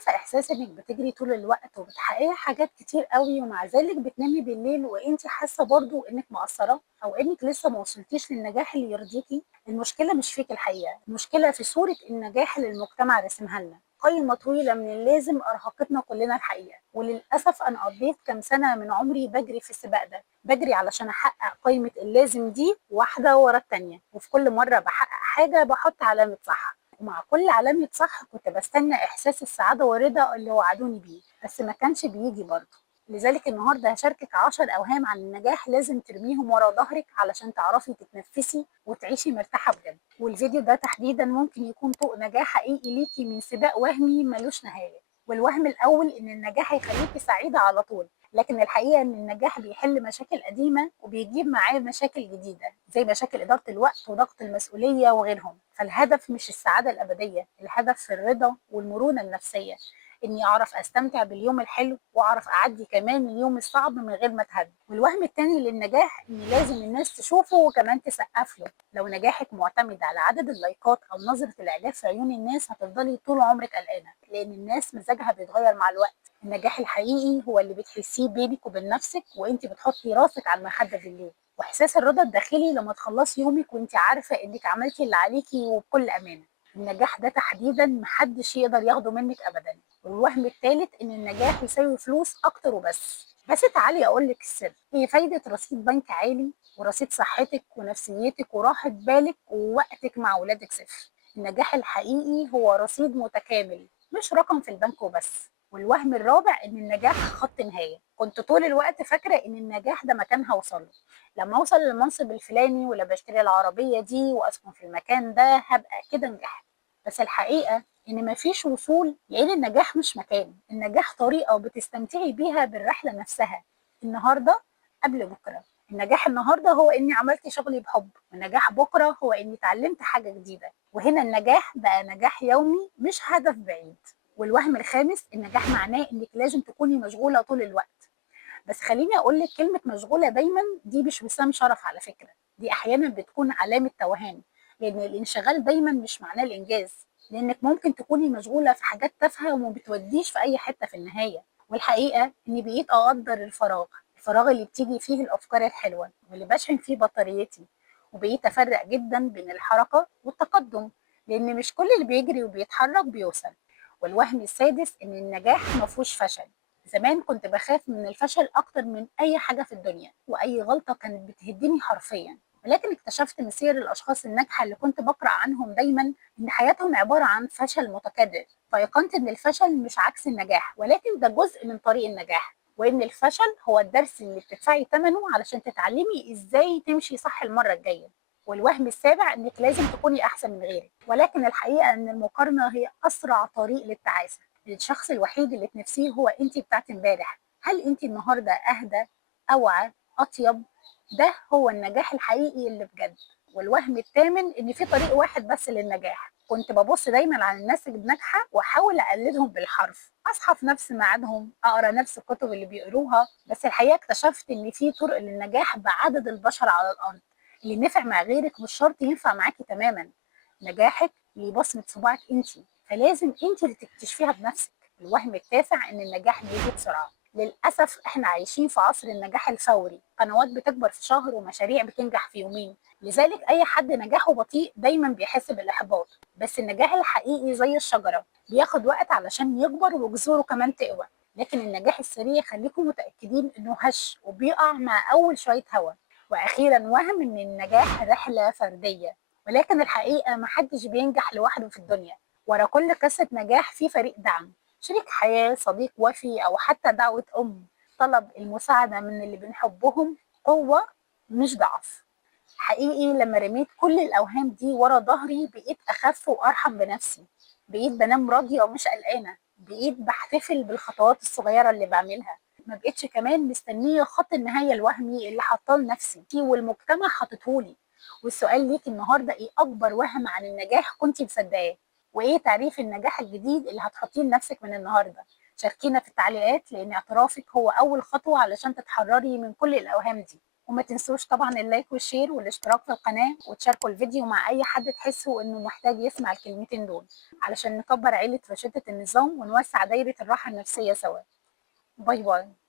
عارفة إحساس إنِّك بتجري طول الوقت وبتحققي حاجات كتير أوي ومع ذلك بتنامي بالليل وأنتِ حاسة برضه إنِّك مقصّرة أو إنِّك لسه ما وصلتيش للنجاح اللي يرضيكِ؟ المشكلة مش فيكِ الحقيقة، المشكلة في صورة النجاح اللي المجتمع راسمها لنا، قايمة طويلة من اللازم أرهقتنا كلنا الحقيقة، وللأسف أنا قضيت كام سنة من عمري باجري في السباق ده، باجري علشان أحقق قايمة اللازم دي واحدة ورا التانية، وفي كل مرة باحقق حاجة باحط علامة صح. ومع كل علامة صح كنت باستنى إحساس السعادة والرضا اللي وعدوني بيه بس ما كانش بيجي برضه. لذلك النهاردة هشاركك 10 أوهام عن النجاح لازم ترميهم ورا ظهرك علشان تعرفي تتنفسي وتعيشي مرتاحة بجد. والفيديو ده تحديدا ممكن يكون طوق نجاح حقيقي ليكي من سباق وهمي ملوش نهاية. والوهم الأول إن النجاح هيخليكي سعيدة على طول، لكن الحقيقة إن النجاح بيحل مشاكل قديمة وبيجيب معاه مشاكل جديدة زي مشاكل إدارة الوقت وضغط المسؤولية وغيرهم. فالهدف مش السعادة الأبدية، الهدف في الرضا والمرونة النفسية، إني أعرف أستمتع باليوم الحلو وأعرف أعدي كمان اليوم الصعب من غير ما أتهد. والوهم التاني للنجاح إن لازم الناس تشوفه وكمان تسقف له. لو نجاحك معتمد على عدد اللايكات أو نظرة الإعجاب في عيون الناس هتفضلي طول عمرك قلقانة، لأن الناس مزاجها بيتغير مع الوقت. النجاح الحقيقي هو اللي بتحسيه بينك وبين نفسك وانت بتحطي راسك على المخدة بالليل، واحساس الرضا الداخلي لما تخلصي يومك وانت عارفة انك عملتي اللي عليكي وبكل امانة. النجاح ده تحديدا محدش يقدر ياخده منك ابدا. والوهم الثالث ان النجاح يساوي فلوس اكتر وبس. بس تعالي اقول لك السر، ايه فايدة رصيد بنك عالي ورصيد صحتك ونفسيتك وراحة بالك ووقتك مع ولادك صفر؟ النجاح الحقيقي هو رصيد متكامل، مش رقم في البنك وبس. والوهم الرابع ان النجاح خط نهايه. كنت طول الوقت فاكره ان النجاح ده مكان هوصله، لما اوصل للمنصب الفلاني ولا بشتري العربيه دي واسكن في المكان ده هبقى كده نجحت. بس الحقيقه ان مفيش وصول، لان النجاح مش مكان، النجاح طريقه بتستمتعي بيها بالرحله نفسها. النهارده قبل بكره. النجاح النهارده هو اني عملت شغلي بحب، والنجاح بكره هو اني اتعلمت حاجه جديده. وهنا النجاح بقى نجاح يومي مش هدف بعيد. والوهم الخامس، النجاح معناه انك لازم تكوني مشغوله طول الوقت. بس خليني اقول لك، كلمه مشغوله دايما دي مش وسام شرف على فكره، دي احيانا بتكون علامه توهان، لان الانشغال دايما مش معناه الانجاز، لانك ممكن تكوني مشغوله في حاجات تافهه وما بتوديش في اي حته في النهايه. والحقيقه اني بقيت اقدر الفراغ اللي بتيجي فيه الافكار الحلوه واللي بشحن فيه بطاريتي. وبقيت افرق جدا بين الحركه والتقدم، لان مش كل اللي بيجري وبيتحرك بيوصل. والوهم السادس ان النجاح ما فيهوش فشل. زمان كنت بخاف من الفشل اكتر من اي حاجه في الدنيا، واي غلطه كانت بتهدني حرفيا. ولكن اكتشفت من سير الاشخاص الناجحه اللي كنت بقرا عنهم دايما ان حياتهم عباره عن فشل متكرر، فايقنت ان الفشل مش عكس النجاح ولكن ده جزء من طريق النجاح، وان الفشل هو الدرس اللي بتدفعي ثمنه علشان تتعلمي ازاي تمشي صح المره الجايه. والوهم السابع انك لازم تكوني احسن من غيرك، ولكن الحقيقه ان المقارنه هي اسرع طريق للتعاسه. الشخص الوحيد اللي تنافسيه هو انت بتاعت امبارح. هل انت النهارده اهدى، اوعى، اطيب؟ ده هو النجاح الحقيقي اللي بجد. والوهم الثامن ان في طريق واحد بس للنجاح. كنت ببص دايما على الناس الناجحه واحاول اقلدهم بالحرف، اصحى في نفس ميعادهم، اقرا نفس الكتب اللي بيقروها. بس الحقيقه اكتشفت ان في طرق للنجاح بعدد البشر على الارض. اللي نفع مع غيرك مش شرط ينفع معاكي تماما. نجاحك ليه بصمة صباعك انت، فلازم انت اللي تكتشفيها بنفسك. الوهم التاسع ان النجاح بيجي بسرعة. للأسف احنا عايشين في عصر النجاح الفوري، قنوات بتكبر في شهر ومشاريع بتنجح في يومين. لذلك اي حد نجاحه بطيء دايما بيحس بالاحباط. بس النجاح الحقيقي زي الشجرة، بياخد وقت علشان يكبر وجذوره كمان تقوى. لكن النجاح السريع خليكم متأكدين انه هش وبيقع مع اول شوية هوا. واخيرا، وهم ان النجاح رحلة فردية، ولكن الحقيقة محدش بينجح لوحده في الدنيا. ورا كل قصة نجاح في فريق دعم، شريك حياة، صديق وفي، أو حتى دعوة أم. طلب المساعدة من اللي بنحبهم قوة مش ضعف. حقيقي لما رميت كل الأوهام دي ورا ظهري بقيت أخف وأرحم بنفسي. بقيت بنام راضية ومش قلقانة، بقيت بحتفل بالخطوات الصغيرة اللي بعملها. ما بقتش كمان مستنية خط النهاية الوهمي اللي حاطاه لنفسي والمجتمع حاططهولي. والسؤال ليك النهارده، ايه اكبر وهم عن النجاح كنت مصدقاه؟ وايه تعريف النجاح الجديد اللي هتحطيه لنفسك من النهارده؟ شاركينا في التعليقات، لان اعترافك هو اول خطوه علشان تتحرري من كل الاوهام دي. وما تنسوش طبعا اللايك والشير والاشتراك في القناة وتشاركوا الفيديو مع أي حد تحسوا إنه محتاج يسمع الكلمتين دول، علشان نكبر عيلة روشتة النظام ونوسع دايرة الراحة النفسية سوا. باي باي.